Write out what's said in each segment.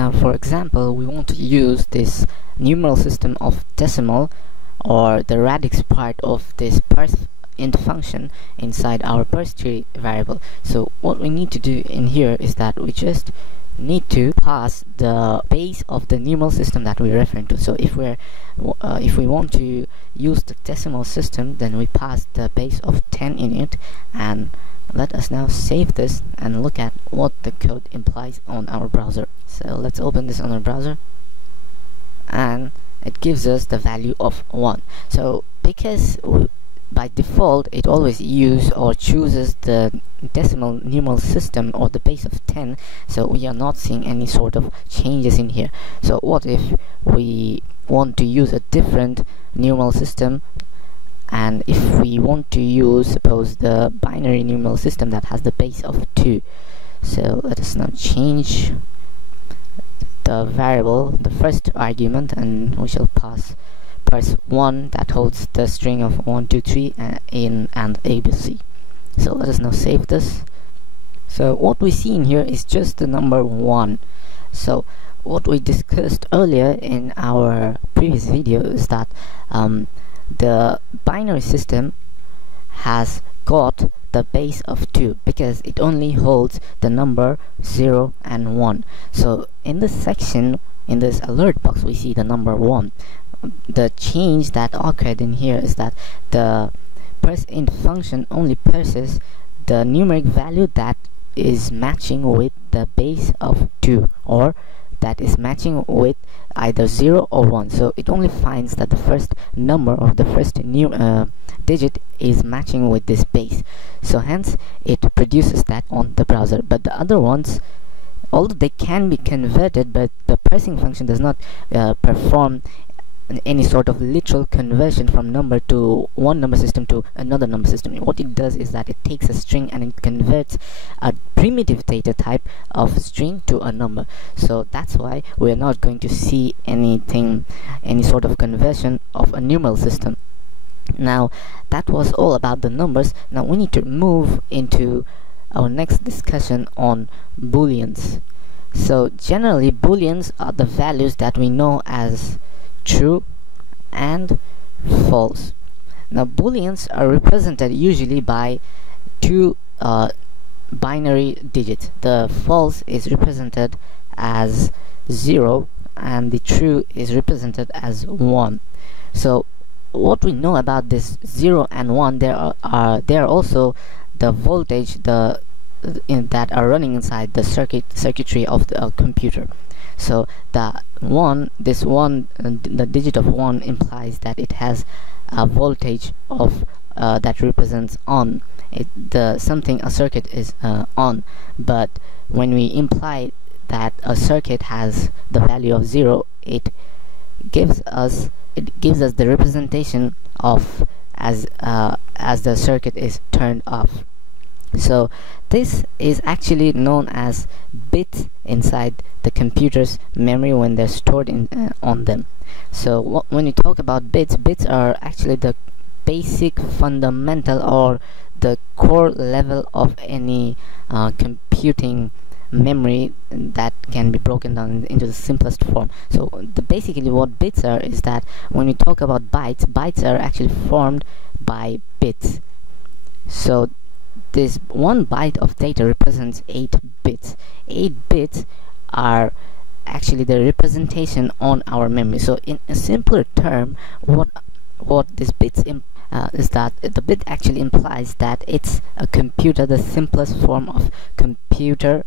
Now, for example, we want to use this numeral system of decimal or the radix part of this parseInt function inside our parse3 variable. So what we need to do in here is that we just need to pass the base of the numeral system that we're referring to. So if we want to use the decimal system, then we pass the base of 10 in it. And let us now save this and look at what the code implies on our browser. So let's open this on our browser, and it gives us the value of 1. So because by default it always uses or chooses the decimal numeral system or the base of 10, so we are not seeing any sort of changes in here. So what if we want to use a different numeral system, and if we want to use, suppose, the binary numeral system that has the base of 2? So let us now change the variable, the first argument, and we shall pass parse1 that holds the string of 1, 2, 3 in and ABC. So let us now save this. So what we see in here is just the number 1. So what we discussed earlier in our previous video is that the binary system has got the base of 2 because it only holds the number 0 and 1. So in this section, in this alert box, we see the number 1. The change that occurred in here is that the parseInt function only parses the numeric value that is matching with the base of 2, or that is matching with either 0 or 1. So it only finds that the first number of the first digit is matching with this base. So hence it produces that on the browser. But the other ones, although they can be converted, but the parsing function does not perform any sort of literal conversion from number to one number system to another number system. What it does is that it takes a string and it converts a primitive data type of string to a number. So that's why we're not going to see any sort of conversion of a numeral system. Now that was all about the numbers. Now we need to move into our next discussion on booleans. So generally booleans are the values that we know as true and false. Now booleans are represented usually by two binary digits. The false is represented as 0 and the true is represented as 1. So what we know about this 0 and 1, there are also the voltage that are running inside the circuitry of the computer. So the digit of 1 implies that it has a voltage of that represents on. A circuit is on. But when we imply that a circuit has the value of 0, it gives us the representation of as the circuit is turned off. So this is actually known as bits inside the computer's memory when they're stored on them. So when you talk about bits are actually the basic fundamental or the core level of any computing memory that can be broken down into the simplest form. So basically what bits are is that when you talk about bytes are actually formed by bits. So this 1 byte of data represents 8 bits. 8 bits are actually the representation on our memory. So in a simpler term, what this bits is that the bit actually implies that it's a computer, the simplest form of computer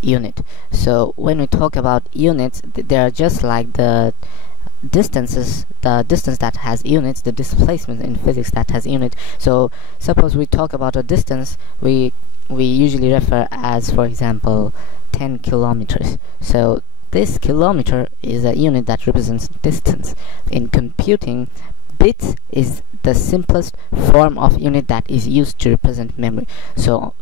unit. So when we talk about units, they are just like the distances, the distance that has units, the displacement in physics that has unit. So suppose we talk about a distance, we usually refer as, for example, 10 kilometers. So this kilometer is a unit that represents distance. In computing, bits is the simplest form of unit that is used to represent memory. So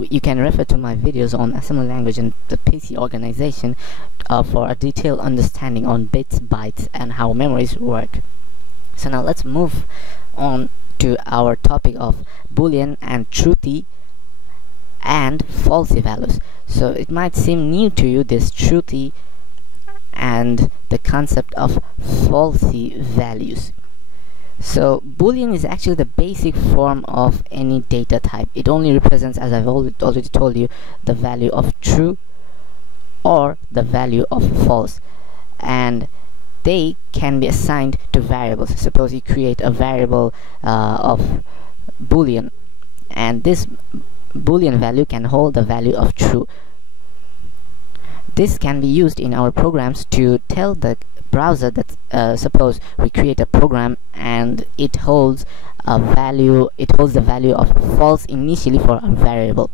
you can refer to my videos on assembly language and the PC organization for a detailed understanding on bits, bytes, and how memories work. So now let's move on to our topic of Boolean and truthy and falsy values. So it might seem new to you, this truthy and the concept of falsy values. So Boolean is actually the basic form of any data type. It only represents, as I've already told you, the value of true or the value of false, and they can be assigned to variables. Suppose you create a variable of Boolean, and this Boolean value can hold the value of true. This can be used in our programs to tell the browser that suppose we create a program and it holds the value of false initially for a variable.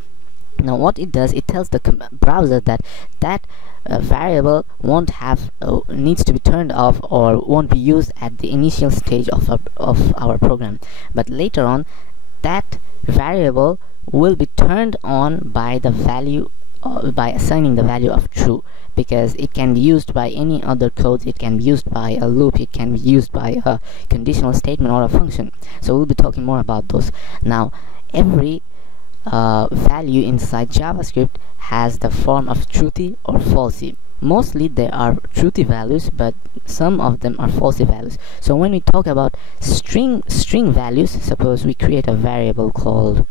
Now what it does, it tells the browser that variable won't have needs to be turned off or won't be used at the initial stage of our program, but later on that variable will be turned on by the value by assigning the value of true, because it can be used by any other codes. It can be used by a loop, it can be used by a conditional statement or a function. So we'll be talking more about those. Now every value inside JavaScript has the form of truthy or falsy. Mostly they are truthy values, but some of them are falsy values. So when we talk about string values, suppose we create a variable called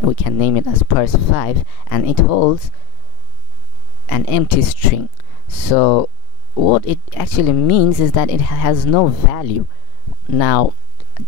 we can name it as parse5, and it holds an empty string. So what it actually means is that it has no value. Now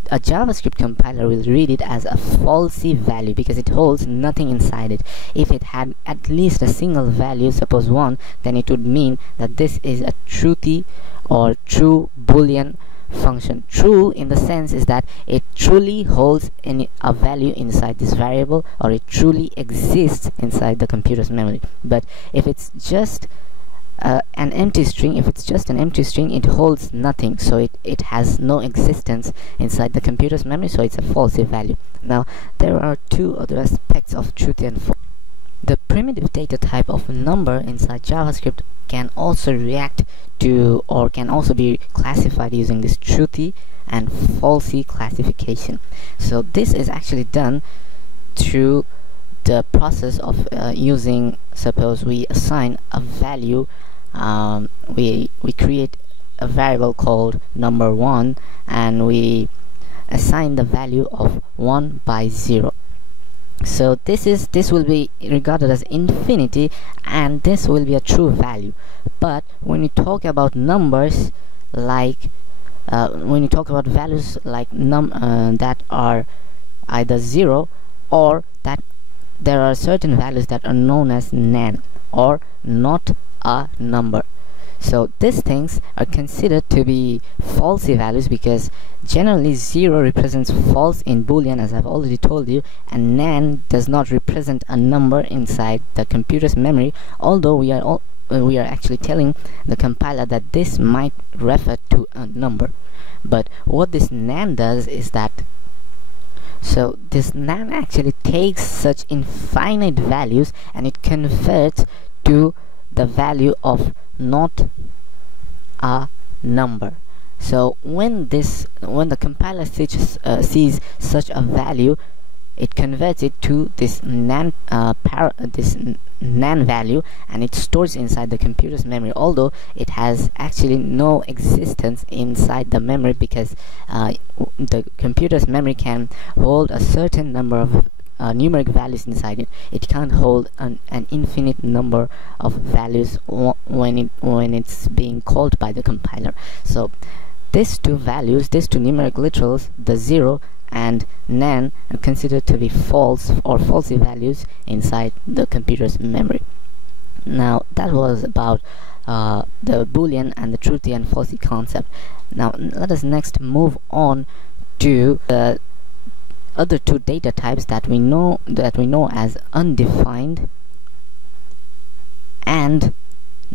a JavaScript compiler will read it as a falsy value because it holds nothing inside it. If it had at least a single value, suppose 1, then it would mean that this is a truthy or true Boolean function. True in the sense is that it truly holds a value inside this variable, or it truly exists inside the computer's memory. But if it's just an empty string, it holds nothing, so it has no existence inside the computer's memory, so it's a falsy value. Now there are two other aspects of truthy and false. The primitive data type of number inside JavaScript can also react to, or can also be classified using this truthy and falsy classification. So this is actually done through the process of using, suppose we assign a value, we create a variable called number1 and we assign the value of 1 by 0. So this will be regarded as infinity, and this will be a true value. But when you talk about numbers, like when you talk about values like that are either 0, or that there are certain values that are known as nan, or not a number. So these things are considered to be falsy values because generally 0 represents false in Boolean, as I've already told you, and nan does not represent a number inside the computer's memory, although we are actually telling the compiler that this might refer to a number. But what this nan does is that, so this nan actually takes such infinite values and it converts to the value of not a number. So when the compiler sees such a value, it converts it to this nan value, and it stores inside the computer's memory, although it has actually no existence inside the memory, because the computer's memory can hold a certain number of numeric values inside it. It can't hold an infinite number of values when it's being called by the compiler. So these two values, these two numeric literals, the 0 and nan, are considered to be false or falsy values inside the computer's memory. Now that was about the Boolean and the truthy and falsy concept. Now let us next move on to the other two data types that we know as undefined and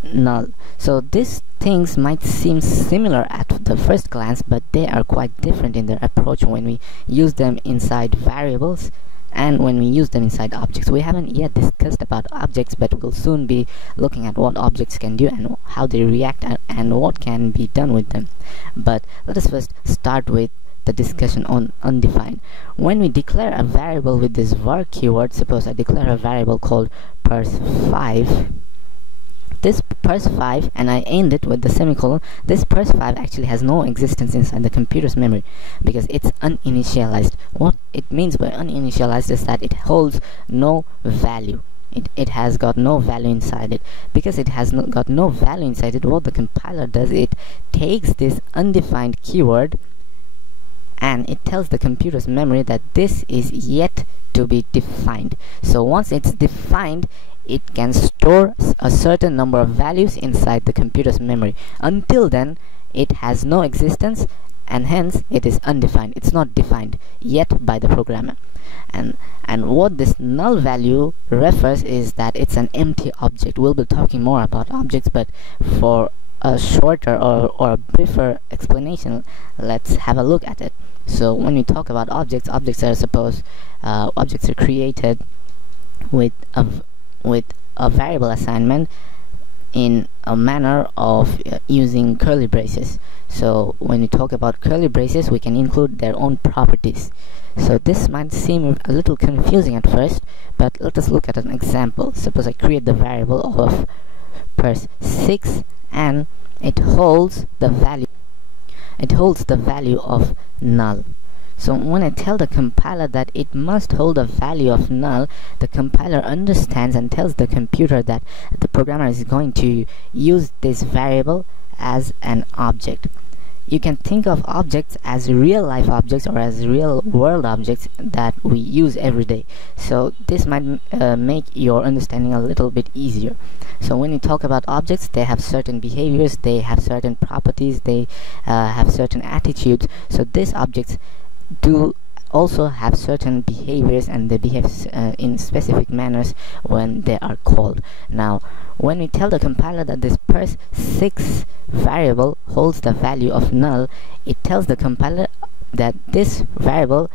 null. So these things might seem similar at the first glance, but they are quite different in their approach when we use them inside variables and when we use them inside objects. We haven't yet discussed about objects, but we'll soon be looking at what objects can do and how they react and what can be done with them. But let us first start with the discussion on undefined. When we declare a variable with this var keyword, suppose I declare a variable called parse5, this parse5, and I end it with the semicolon, this parse5 actually has no existence inside the computer's memory because it's uninitialized. What it means by uninitialized is that it holds no value. It has got no value inside it. Because it has got no value inside it, what the compiler does, it takes this undefined keyword and it tells the computer's memory that this is yet to be defined. So once it's defined, it can store a certain number of values inside the computer's memory. Until then, it has no existence, and hence it is undefined. It's not defined yet by the programmer. And what this null value refers is that it's an empty object. We'll be talking more about objects, but for a shorter or a briefer explanation, let's have a look at it. So when we talk about objects, objects are created with a variable assignment in a manner of using curly braces. So when we talk about curly braces, we can include their own properties. So this might seem a little confusing at first, but let us look at an example. Suppose I create the variable of parse6 and it holds the value of null. So when I tell the compiler that it must hold a value of null, the compiler understands and tells the computer that the programmer is going to use this variable as an object. You can think of objects as real life objects or as real world objects that we use every day. So this might make your understanding a little bit easier. So when you talk about objects, they have certain behaviors, they have certain properties, they have certain attitudes. So these objects do also have certain behaviors, and they behave in specific manners when they are called. Now when we tell the compiler that this parse6 variable holds the value of null, it tells the compiler that this variable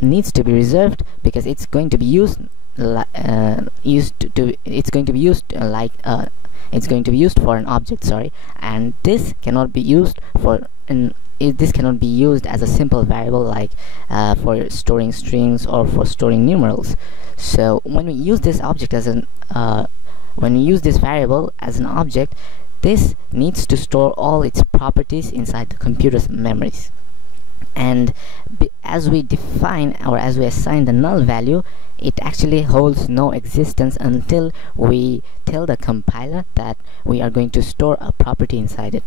needs to be reserved because it's going to be used for an object, and this cannot be used as a simple variable like for storing strings or for storing numerals. So when we use this variable as an object, this needs to store all its properties inside the computer's memories. And as we define or as we assign the null value, it actually holds no existence until we tell the compiler that we are going to store a property inside it.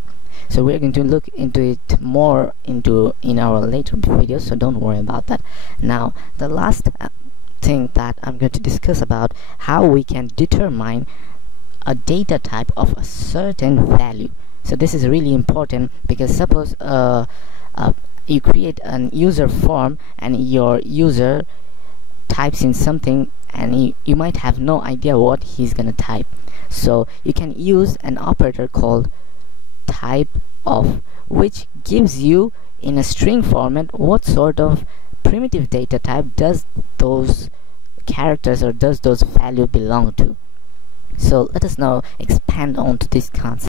So we're going to look into it more in our later videos, so don't worry about that. Now the last thing that I'm going to discuss about how we can determine a data type of a certain value. So this is really important because suppose you create an user form and your user types in something and you might have no idea what he's gonna type. So you can use an operator called type of, which gives you in a string format what sort of primitive data type does those characters or does those value belong to. So let us now expand on to this concept.